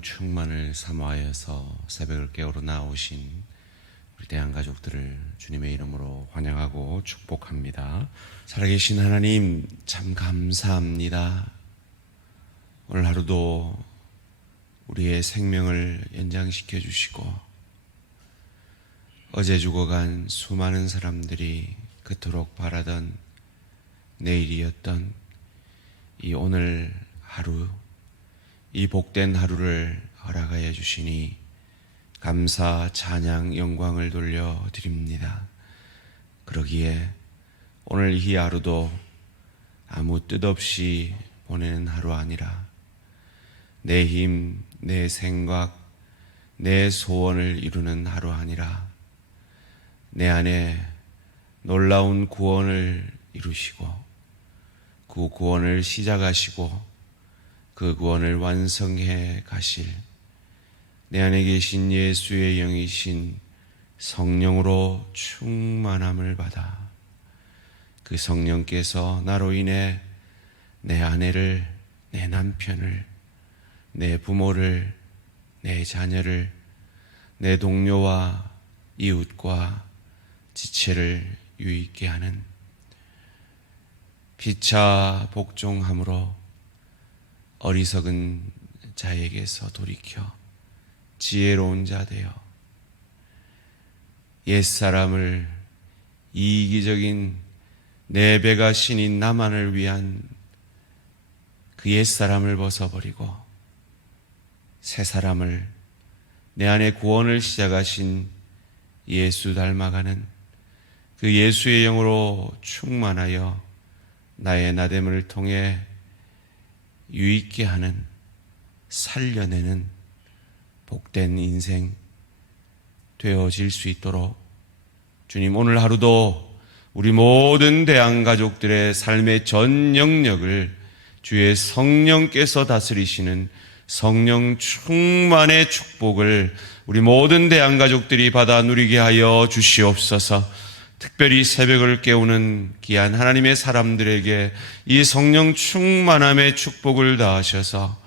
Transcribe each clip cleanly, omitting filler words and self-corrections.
성령 충만을 사모하여서 새벽을 깨우러 나오신 우리 대한가족들을 주님의 이름으로 환영하고 축복합니다. 살아계신 하나님, 참 감사합니다. 오늘 하루도 우리의 생명을 연장시켜 주시고 어제 죽어간 수많은 사람들이 그토록 바라던 내일이었던 이 오늘 하루, 이 복된 하루를 허락하여 주시니 감사, 찬양, 영광을 돌려드립니다. 그러기에 오늘 이 하루도 아무 뜻 없이 보내는 하루 아니라 내 힘, 내 생각, 내 소원을 이루는 하루 아니라 내 안에 놀라운 구원을 이루시고 그 구원을 시작하시고 그 구원을 완성해 가실 내 안에 계신 예수의 영이신 성령으로 충만함을 받아 그 성령께서 나로 인해 내 아내를, 내 남편을, 내 부모를, 내 자녀를, 내 동료와 이웃과 지체를 유익게 하는 피차 복종함으로 어리석은 자에게서 돌이켜 지혜로운 자 되어 옛사람을 이기적인 내 배가 신인 나만을 위한 그 옛사람을 벗어버리고 새 사람을 내 안에 구원을 시작하신 예수 닮아가는 그 예수의 영으로 충만하여 나의 나됨을 통해 유익게 하는, 살려내는 복된 인생 되어질 수 있도록 주님, 오늘 하루도 우리 모든 대한가족들의 삶의 전 영역을 주의 성령께서 다스리시는 성령 충만의 축복을 우리 모든 대한가족들이 받아 누리게 하여 주시옵소서. 특별히 새벽을 깨우는 귀한 하나님의 사람들에게 이 성령 충만함의 축복을 다하셔서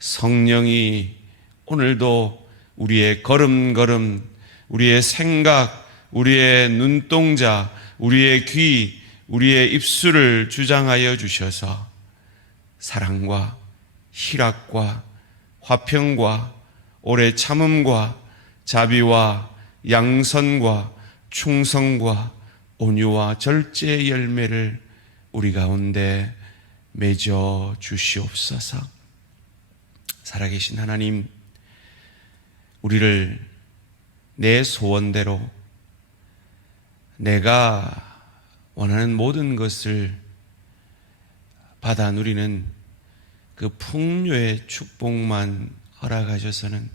성령이 오늘도 우리의 걸음걸음, 우리의 생각, 우리의 눈동자, 우리의 귀, 우리의 입술을 주장하여 주셔서 사랑과 희락과 화평과 오래 참음과 자비와 양선과 충성과 온유와 절제의 열매를 우리 가운데 맺어 주시옵소서. 살아계신 하나님, 우리를 내 소원대로 내가 원하는 모든 것을 받아 누리는 그 풍요의 축복만 허락하셔서는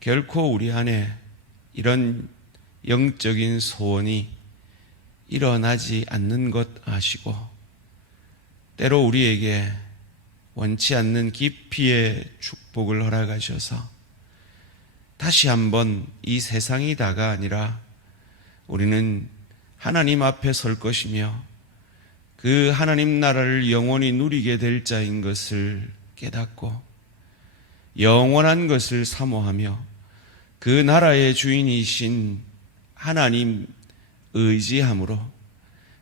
결코 우리 안에 이런 영적인 소원이 일어나지 않는 것 아시고 때로 우리에게 원치 않는 깊이의 축복을 허락하셔서 다시 한번 이 세상이 다가 아니라 우리는 하나님 앞에 설 것이며 그 하나님 나라를 영원히 누리게 될 자인 것을 깨닫고 영원한 것을 사모하며 그 나라의 주인이신 하나님 의지함으로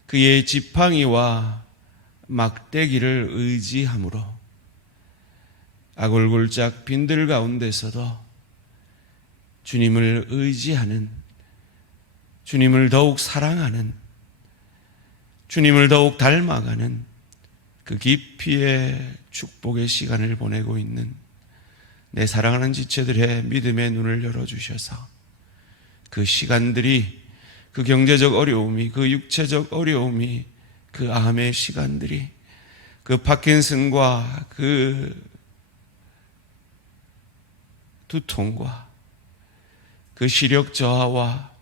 그의 지팡이와 막대기를 의지함으로 아골골짝 빈들 가운데서도 주님을 의지하는, 주님을 더욱 사랑하는, 주님을 더욱 닮아가는 그 깊이의 축복의 시간을 보내고 있는 내 사랑하는 지체들의 믿음의 눈을 열어주셔서 그 시간들이, 그 경제적 어려움이, 그 육체적 어려움이, 그 암의 시간들이, 그 파킨슨과 그 두통과 그 시력 저하와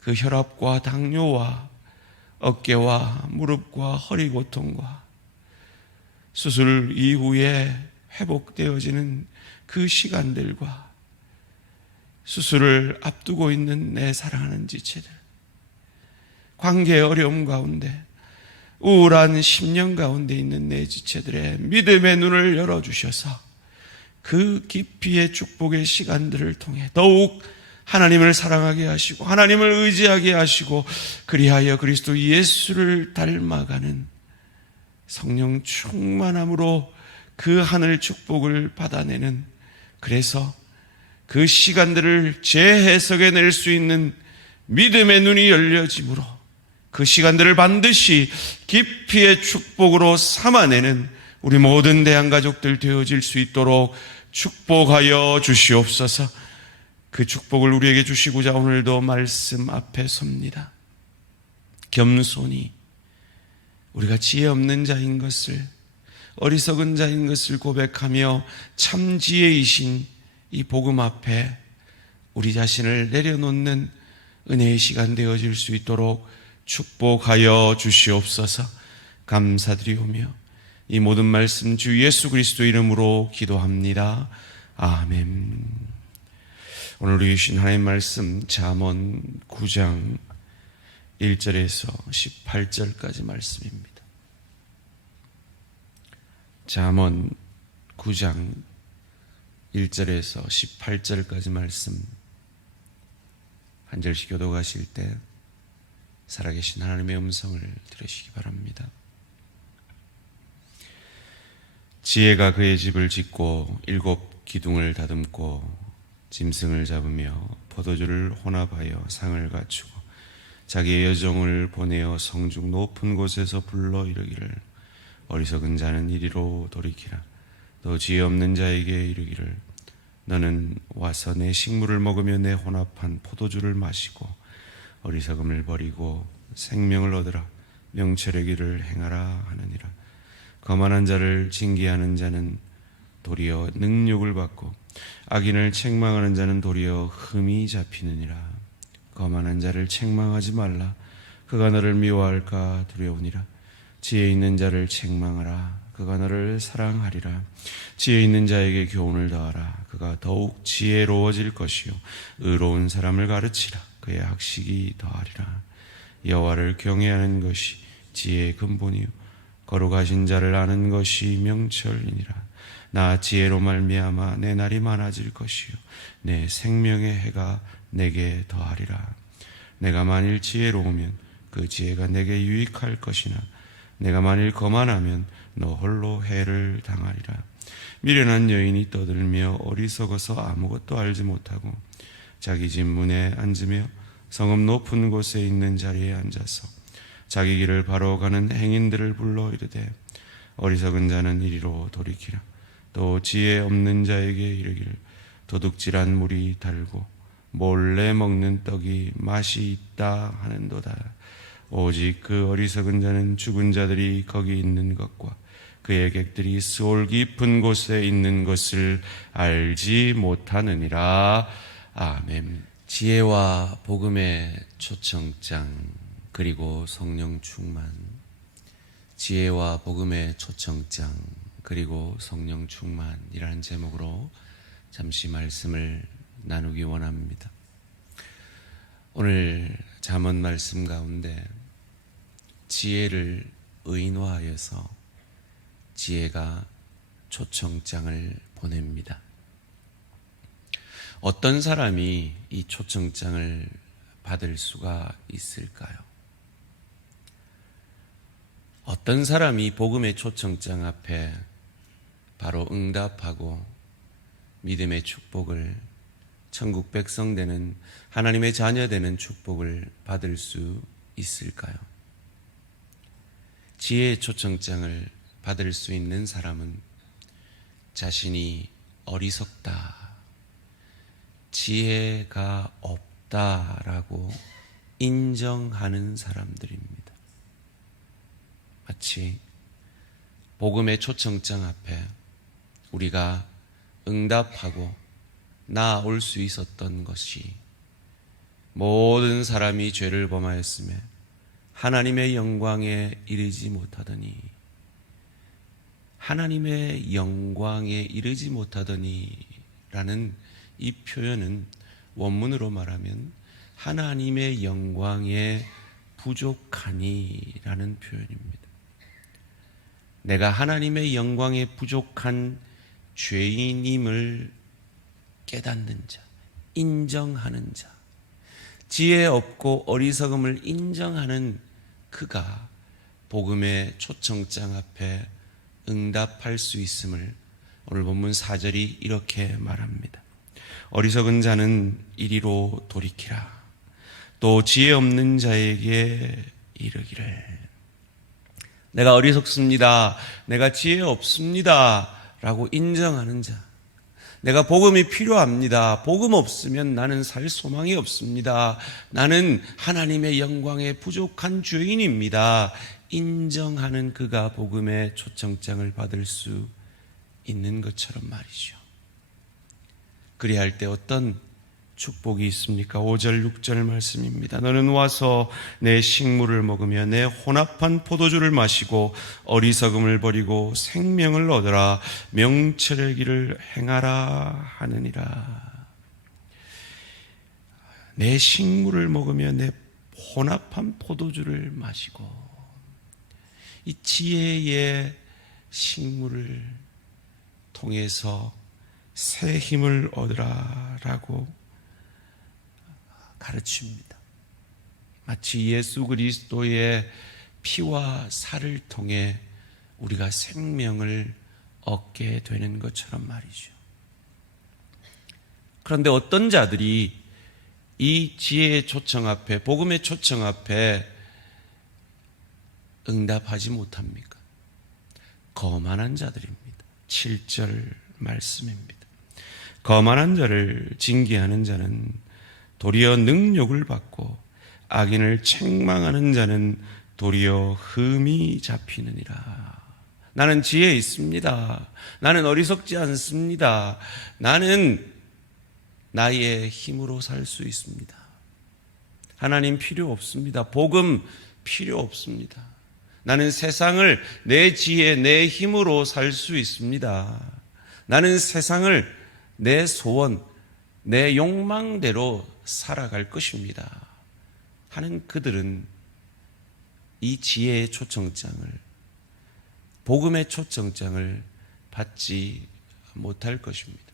그 혈압과 당뇨와 어깨와 무릎과 허리 고통과 수술 이후에 회복되어지는 그 시간들과 수술을 앞두고 있는 내 사랑하는 지체들, 관계의 어려움 가운데 우울한 10년 가운데 있는 내 지체들의 믿음의 눈을 열어주셔서 그 깊이의 축복의 시간들을 통해 더욱 하나님을 사랑하게 하시고 하나님을 의지하게 하시고 그리하여 그리스도 예수를 닮아가는 성령 충만함으로 그 하늘 축복을 받아내는, 그래서 그 시간들을 재해석해낼 수 있는 믿음의 눈이 열려짐으로 그 시간들을 반드시 깊이의 축복으로 삼아내는 우리 모든 대한가족들 되어질 수 있도록 축복하여 주시옵소서. 그 축복을 우리에게 주시고자 오늘도 말씀 앞에 섭니다. 겸손히 우리가 지혜 없는 자인 것을, 어리석은 자인 것을 고백하며 참 지혜이신 이 복음 앞에 우리 자신을 내려놓는 은혜의 시간 되어질 수 있도록 축복하여 주시옵소서. 감사드리오며 이 모든 말씀 주 예수 그리스도 이름으로 기도합니다. 아멘. 오늘 우리 주신 하나님 말씀 잠언 9장 1절에서 18절까지 말씀입니다. 잠언 9장 1절에서 18절까지 말씀, 한 절씩 교독하실 때 살아계신 하나님의 음성을 들으시기 바랍니다. 지혜가 그의 집을 짓고 7 기둥을 다듬고 짐승을 잡으며 포도주를 혼합하여 상을 갖추고 자기의 여종을 보내어 성중 높은 곳에서 불러 이르기를 어리석은 자는 이리로 돌이키라. 또 지혜 없는 자에게 이르기를 너는 와서 내 식물을 먹으며 내 혼합한 포도주를 마시고 어리석음을 버리고 생명을 얻으라. 명철의 길을 행하라 하느니라. 거만한 자를 징계하는 자는 도리어 능욕을 받고 악인을 책망하는 자는 도리어 흠이 잡히느니라. 거만한 자를 책망하지 말라. 그가 너를 미워할까 두려우니라. 지혜 있는 자를 책망하라. 그가 너를 사랑하리라. 지혜 있는 자에게 교훈을 더하라. 그가 더욱 지혜로워질 것이요 의로운 사람을 가르치라. 그의 학식이 더하리라. 여호와를 경외하는 것이 지혜의 근본이요 거룩하신 자를 아는 것이 명철이니라. 나 지혜로 말미암아 내 날이 많아질 것이요 내 생명의 해가 내게 더하리라. 내가 만일 지혜로우면 그 지혜가 내게 유익할 것이나 내가 만일 거만하면 너 홀로 해를 당하리라. 미련한 여인이 떠들며 어리석어서 아무것도 알지 못하고 자기 집 문에 앉으며 성읍 높은 곳에 있는 자리에 앉아서 자기 길을 바로 가는 행인들을 불러 이르되 어리석은 자는 이리로 돌이키라. 또 지혜 없는 자에게 이르기를 도둑질한 물이 달고 몰래 먹는 떡이 맛이 있다 하는도다. 오직 그 어리석은 자는 죽은 자들이 거기 있는 것과 그의 객들이 스올 깊은 곳에 있는 것을 알지 못하느니라. 아멘. 지혜와 복음의 초청장 그리고 성령 충만. 지혜와 복음의 초청장 그리고 성령 충만이라는 제목으로 잠시 말씀을 나누기 원합니다. 오늘 잠언 말씀 가운데 지혜를 의인화하여서 지혜가 초청장을 보냅니다. 어떤 사람이 이 초청장을 받을 수가 있을까요? 어떤 사람이 복음의 초청장 앞에 바로 응답하고 믿음의 축복을, 천국 백성 되는 하나님의 자녀 되는 축복을 받을 수 있을까요? 지혜의 초청장을 받을 수 있는 사람은 자신이 어리석다, 지혜가 없다라고 인정하는 사람들입니다. 마치 복음의 초청장 앞에 우리가 응답하고 나아올 수 있었던 것이 모든 사람이 죄를 범하였음에 하나님의 영광에 이르지 못하더니, 하나님의 영광에 이르지 못하더니 라는 이 표현은 원문으로 말하면 하나님의 영광에 부족하니 라는 표현입니다. 내가 하나님의 영광에 부족한 죄인임을 깨닫는 자, 인정하는 자, 지혜 없고 어리석음을 인정하는 그가 복음의 초청장 앞에 응답할 수 있음을 오늘 본문 4절이 이렇게 말합니다. 어리석은 자는 이리로 돌이키라. 또 지혜 없는 자에게 이르기를, 내가 어리석습니다, 내가 지혜 없습니다 라고 인정하는 자, 내가 복음이 필요합니다, 복음 없으면 나는 살 소망이 없습니다, 나는 하나님의 영광에 부족한 죄인입니다, 인정하는 그가 복음의 초청장을 받을 수 있는 것처럼 말이죠. 그리할 때 어떤 축복이 있습니까? 5절 6절 말씀입니다. 너는 와서 내 식물을 먹으며 내 혼합한 포도주를 마시고 어리석음을 버리고 생명을 얻으라. 명철의 길을 행하라 하느니라. 내 식물을 먹으며 내 혼합한 포도주를 마시고, 이 지혜의 식물을 통해서 새 힘을 얻으라라고 가르칩니다. 마치 예수 그리스도의 피와 살을 통해 우리가 생명을 얻게 되는 것처럼 말이죠. 그런데 어떤 자들이 이 지혜의 초청 앞에, 복음의 초청 앞에 응답하지 못합니까? 거만한 자들입니다. 7절 말씀입니다. 거만한 자를 징계하는 자는 도리어 능욕을 받고 악인을 책망하는 자는 도리어 흠이 잡히느니라. 나는 지혜 있습니다, 나는 어리석지 않습니다, 나는 나의 힘으로 살 수 있습니다, 하나님 필요 없습니다, 복음 필요 없습니다, 나는 세상을 내 지혜, 내 힘으로 살 수 있습니다, 나는 세상을 내 소원, 내 욕망대로 살아갈 것입니다 하는 그들은 이 지혜의 초청장을, 복음의 초청장을 받지 못할 것입니다.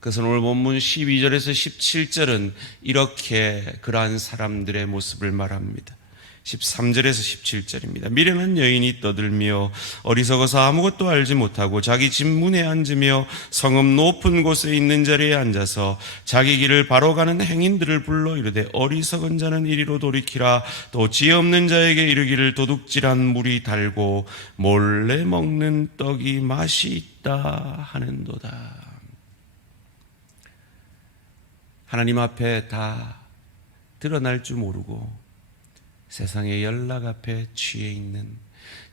그래서 오늘 본문 12절에서 17절은 이렇게 그러한 사람들의 모습을 말합니다. 13절에서 17절입니다. 미련한 여인이 떠들며 어리석어서 아무것도 알지 못하고 자기 집 문에 앉으며 성읍 높은 곳에 있는 자리에 앉아서 자기 길을 바로 가는 행인들을 불러 이르되, 어리석은 자는 이리로 돌이키라. 또 지혜 없는 자에게 이르기를, 도둑질한 물이 달고 몰래 먹는 떡이 맛이 있다 하는도다. 하나님 앞에 다 드러날 줄 모르고 세상의 연락 앞에 취해 있는,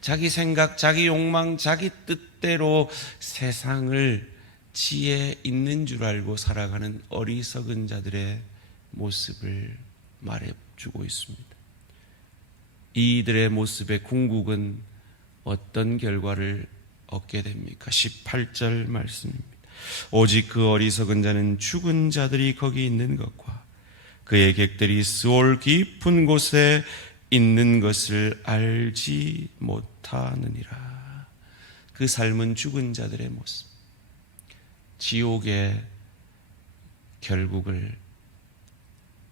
자기 생각, 자기 욕망, 자기 뜻대로 세상을 지혜 있는 줄 알고 살아가는 어리석은 자들의 모습을 말해주고 있습니다. 이들의 모습의 궁극은 어떤 결과를 얻게 됩니까? 18절 말씀입니다. 오직 그 어리석은 자는 죽은 자들이 거기 있는 것과 그의 객들이 스올 깊은 곳에 있는 것을 알지 못하느니라. 그 삶은 죽은 자들의 모습, 지옥의 결국을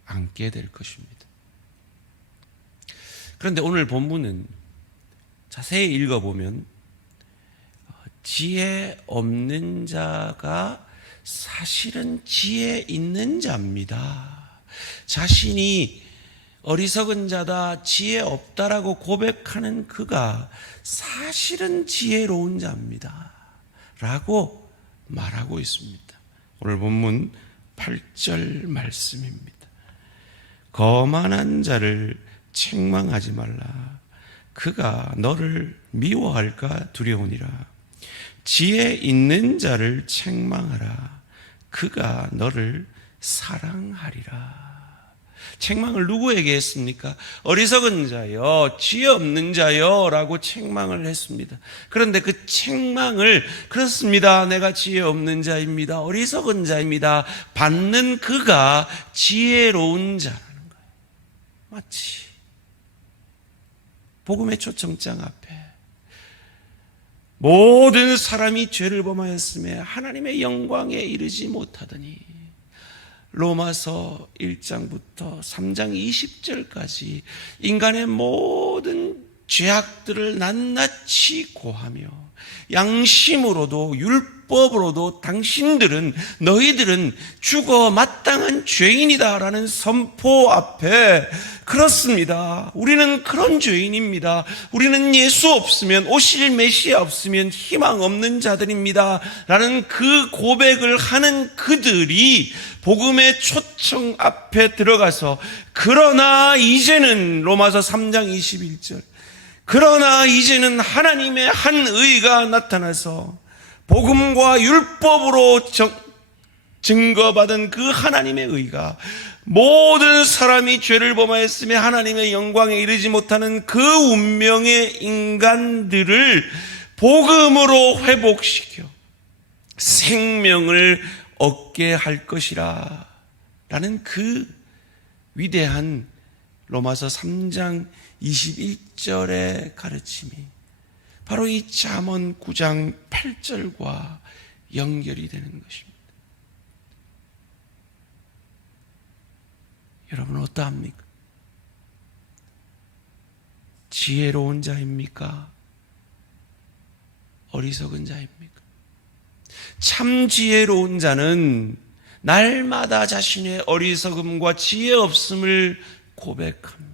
안게 될 것입니다. 그런데 오늘 본문은 자세히 읽어보면 지혜 없는 자가 사실은 지혜 있는 자입니다. 자신이 어리석은 자다, 지혜 없다라고 고백하는 그가 사실은 지혜로운 자입니다 라고 말하고 있습니다. 오늘 본문 8절 말씀입니다. 거만한 자를 책망하지 말라. 그가 너를 미워할까 두려우니라. 지혜 있는 자를 책망하라. 그가 너를 사랑하리라. 책망을 누구에게 했습니까? 어리석은 자여, 지혜 없는 자여 라고 책망을 했습니다. 그런데 그 책망을, 그렇습니다, 내가 지혜 없는 자입니다, 어리석은 자입니다, 받는 그가 지혜로운 자라는 거예요. 마치 복음의 초청장 앞에 모든 사람이 죄를 범하였음에 하나님의 영광에 이르지 못하더니 로마서 1장부터 3장 20절까지 인간의 모든 죄악들을 낱낱이 고하며 양심으로도 율법으로도 너희들은 죽어 마땅한 죄인이다라는 선포 앞에 그렇습니다. 우리는 그런 죄인입니다. 우리는 예수 없으면, 오실 메시아 없으면 희망 없는 자들입니다 라는 그 고백을 하는 그들이 복음의 초청 앞에 들어가서 그러나 이제는 로마서 3장 21절 그러나 이제는 하나님의 한 의가 나타나서 복음과 율법으로 증거받은 그 하나님의 의가 모든 사람이 죄를 범하였으며 하나님의 영광에 이르지 못하는 그 운명의 인간들을 복음으로 회복시켜 생명을 얻게 할 것이라 라는 그 위대한 로마서 3장 21절의 가르침이 바로 이 잠언 9장 8절과 연결이 되는 것입니다. 여러분 어떠합니까? 지혜로운 자입니까? 어리석은 자입니까? 참 지혜로운 자는 날마다 자신의 어리석음과 지혜 없음을 고백합니다.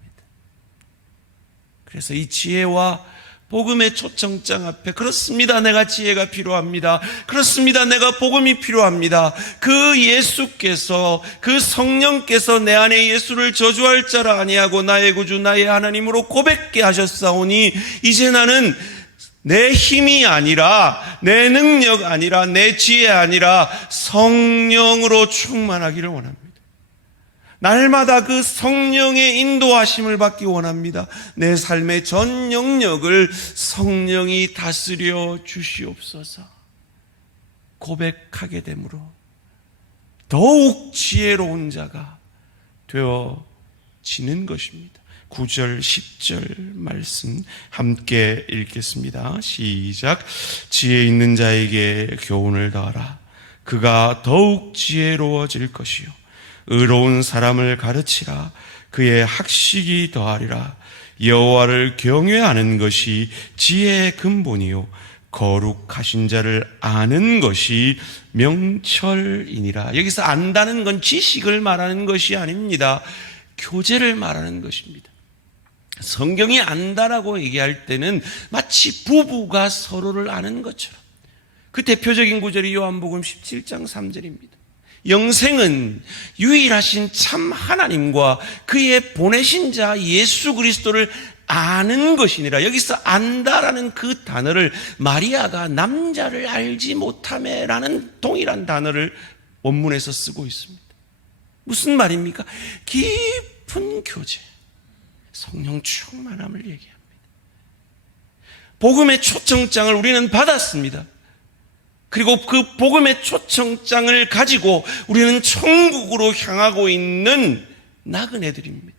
그래서 이 지혜와 복음의 초청장 앞에 그렇습니다. 내가 지혜가 필요합니다. 그렇습니다. 내가 복음이 필요합니다. 그 예수께서 그 성령께서 내 안에 예수를 저주할 자라 아니하고 나의 구주 나의 하나님으로 고백게 하셨사오니 이제 나는 내 힘이 아니라 내 능력 아니라 내 지혜 아니라 성령으로 충만하기를 원합니다. 날마다 그 성령의 인도하심을 받기 원합니다. 내 삶의 전 영역을 성령이 다스려 주시옵소서. 고백하게 되므로 더욱 지혜로운 자가 되어지는 것입니다. 9절 10절 말씀 함께 읽겠습니다. 시작. 지혜 있는 자에게 교훈을 더하라. 그가 더욱 지혜로워질 것이요 의로운 사람을 가르치라. 그의 학식이 더하리라. 여호와를 경외하는 것이 지혜의 근본이요 거룩하신 자를 아는 것이 명철이니라. 여기서 안다는 건 지식을 말하는 것이 아닙니다. 교제를 말하는 것입니다. 성경이 안다라고 얘기할 때는 마치 부부가 서로를 아는 것처럼, 그 대표적인 구절이 요한복음 17장 3절입니다. 영생은 유일하신 참 하나님과 그의 보내신 자 예수 그리스도를 아는 것이니라. 여기서 안다라는 그 단어를 마리아가 남자를 알지 못하매라는 동일한 단어를 원문에서 쓰고 있습니다. 무슨 말입니까? 깊은 교제, 성령 충만함을 얘기합니다. 복음의 초청장을 우리는 받았습니다. 그리고 그 복음의 초청장을 가지고 우리는 천국으로 향하고 있는 나그네들입니다.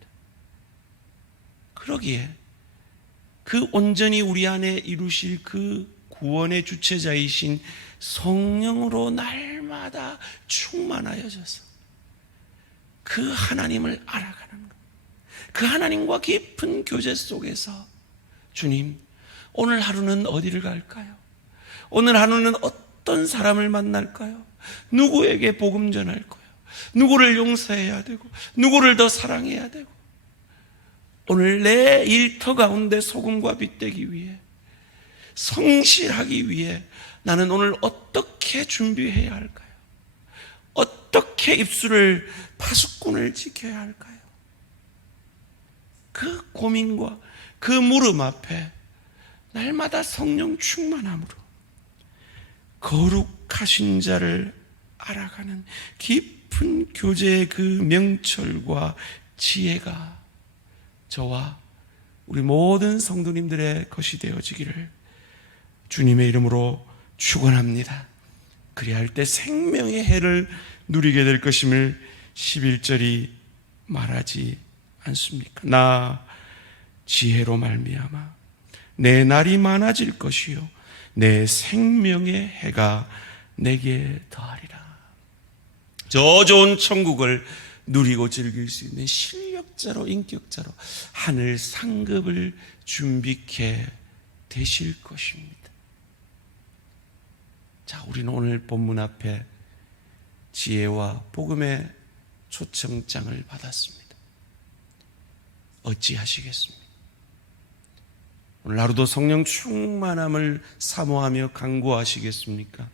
그러기에 그 온전히 우리 안에 이루실 그 구원의 주체자이신 성령으로 날마다 충만하여져서 그 하나님을 알아가는 것, 그 하나님과 깊은 교제 속에서 주님, 오늘 하루는 어디를 갈까요? 오늘 하루는 어떤 사람을 만날까요? 누구에게 복음 전할 거예요? 누구를 용서해야 되고 누구를 더 사랑해야 되고 오늘 내 일터 가운데 소금과 빛 되기 위해, 성실하기 위해 나는 오늘 어떻게 준비해야 할까요? 어떻게 입술을 파수꾼을 지켜야 할까요? 그 고민과 그 물음 앞에 날마다 성령 충만함으로 거룩하신 자를 알아가는 깊은 교제의 그 명철과 지혜가 저와 우리 모든 성도님들의 것이 되어지기를 주님의 이름으로 축원합니다. 그리할 때 생명의 해를 누리게 될 것임을 11절이 말하지 않습니까? 나 지혜로 말미암아 내 날이 많아질 것이요 내 생명의 해가 내게 더하리라. 저 좋은 천국을 누리고 즐길 수 있는 실력자로, 인격자로 하늘 상급을 준비케 되실 것입니다. 자, 우리는 오늘 본문 앞에 지혜와 복음의 초청장을 받았습니다. 어찌하시겠습니까? 오늘 하루도 성령 충만함을 사모하며 간구하시겠습니까?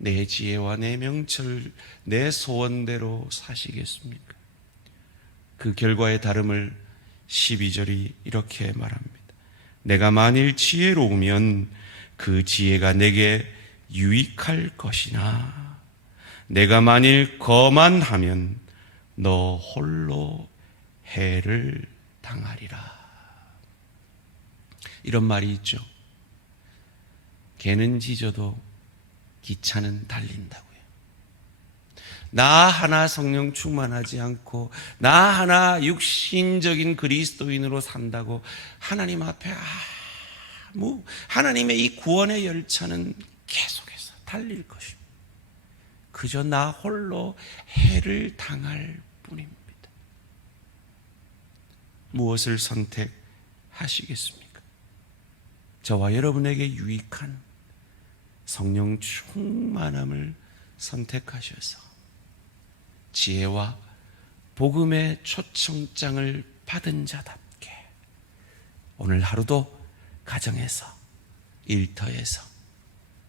내 지혜와 내 명철, 내 소원대로 사시겠습니까? 그 결과의 다름을 12절이 이렇게 말합니다. 내가 만일 지혜로우면 그 지혜가 내게 유익할 것이나 내가 만일 거만하면 너 홀로 해를 당하리라. 이런 말이 있죠. 개는 짖어도 기차는 달린다고요. 나 하나 성령 충만하지 않고 나 하나 육신적인 그리스도인으로 산다고 하나님 앞에 하나님의 이 구원의 열차는 계속해서 달릴 것입니다. 그저 나 홀로 해를 당할 뿐입니다. 무엇을 선택하시겠습니까? 저와 여러분에게 유익한 성령 충만함을 선택하셔서 지혜와 복음의 초청장을 받은 자답게 오늘 하루도 가정에서, 일터에서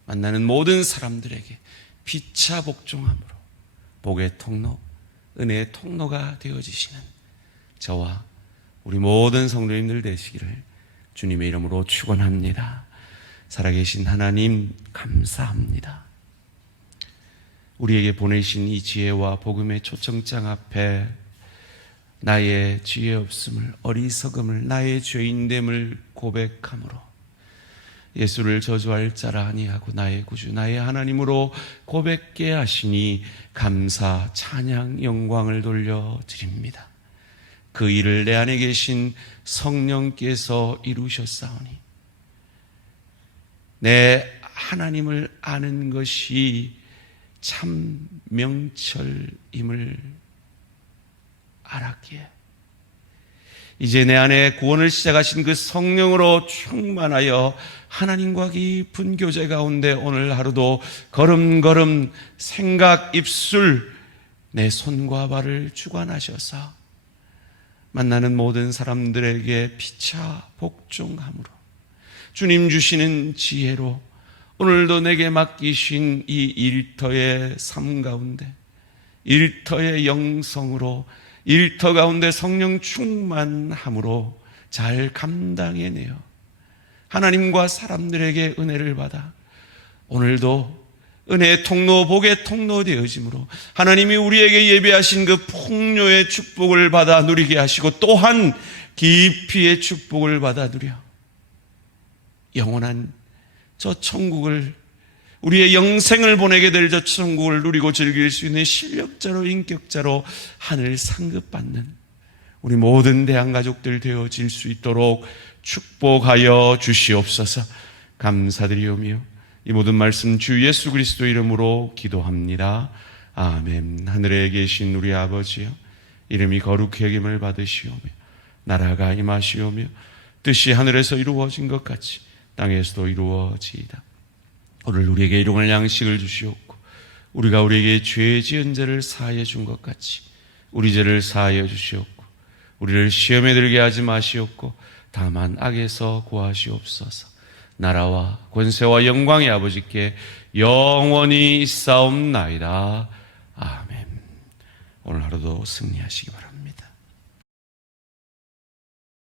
만나는 모든 사람들에게 피차 복종함으로 복의 통로, 은혜의 통로가 되어지시는 저와 우리 모든 성도님들 되시기를 주님의 이름으로 축원합니다. 살아계신 하나님 감사합니다. 우리에게 보내신 이 지혜와 복음의 초청장 앞에 나의 지혜 없음을, 어리석음을, 나의 죄인됨을 고백함으로 예수를 저주할 자라 아니하고 나의 구주, 나의 하나님으로 고백게 하시니 감사, 찬양, 영광을 돌려드립니다. 그 일을 내 안에 계신 성령께서 이루셨사오니 내 하나님을 아는 것이 참 명철임을 알았기에 이제 내 안에 구원을 시작하신 그 성령으로 충만하여 하나님과 깊은 교제 가운데 오늘 하루도 걸음걸음 생각, 입술, 내 손과 발을 주관하셔서 만나는 모든 사람들에게 피차 복종함으로 주님 주시는 지혜로 오늘도 내게 맡기신 이 일터의 삶 가운데, 일터의 영성으로, 일터 가운데 성령 충만함으로 잘 감당해내어 하나님과 사람들에게 은혜를 받아 오늘도 은혜의 통로, 복의 통로 되어짐으로 하나님이 우리에게 예배하신 그 풍요의 축복을 받아 누리게 하시고 또한 깊이의 축복을 받아 누려 영원한 저 천국을, 우리의 영생을 보내게 될 저 천국을 누리고 즐길 수 있는 실력자로, 인격자로 하늘 상급받는 우리 모든 대한가족들 되어질 수 있도록 축복하여 주시옵소서. 감사드리오며 이 모든 말씀 주 예수 그리스도 이름으로 기도합니다. 아멘. 하늘에 계신 우리 아버지여, 이름이 거룩히 여김을 받으시오며 나라가 임하시오며 뜻이 하늘에서 이루어진 것 같이 땅에서도 이루어지이다. 오늘 우리에게 일용할 양식을 주시옵고 우리가 우리에게 죄 지은 죄를 사하여 준 것 같이 우리 죄를 사하여 주시옵고 우리를 시험에 들게 하지 마시옵고 다만 악에서 구하시옵소서. 나라와 권세와 영광의 아버지께 영원히 있사옵나이다. 아멘. 오늘 하루도 승리하시기 바랍니다.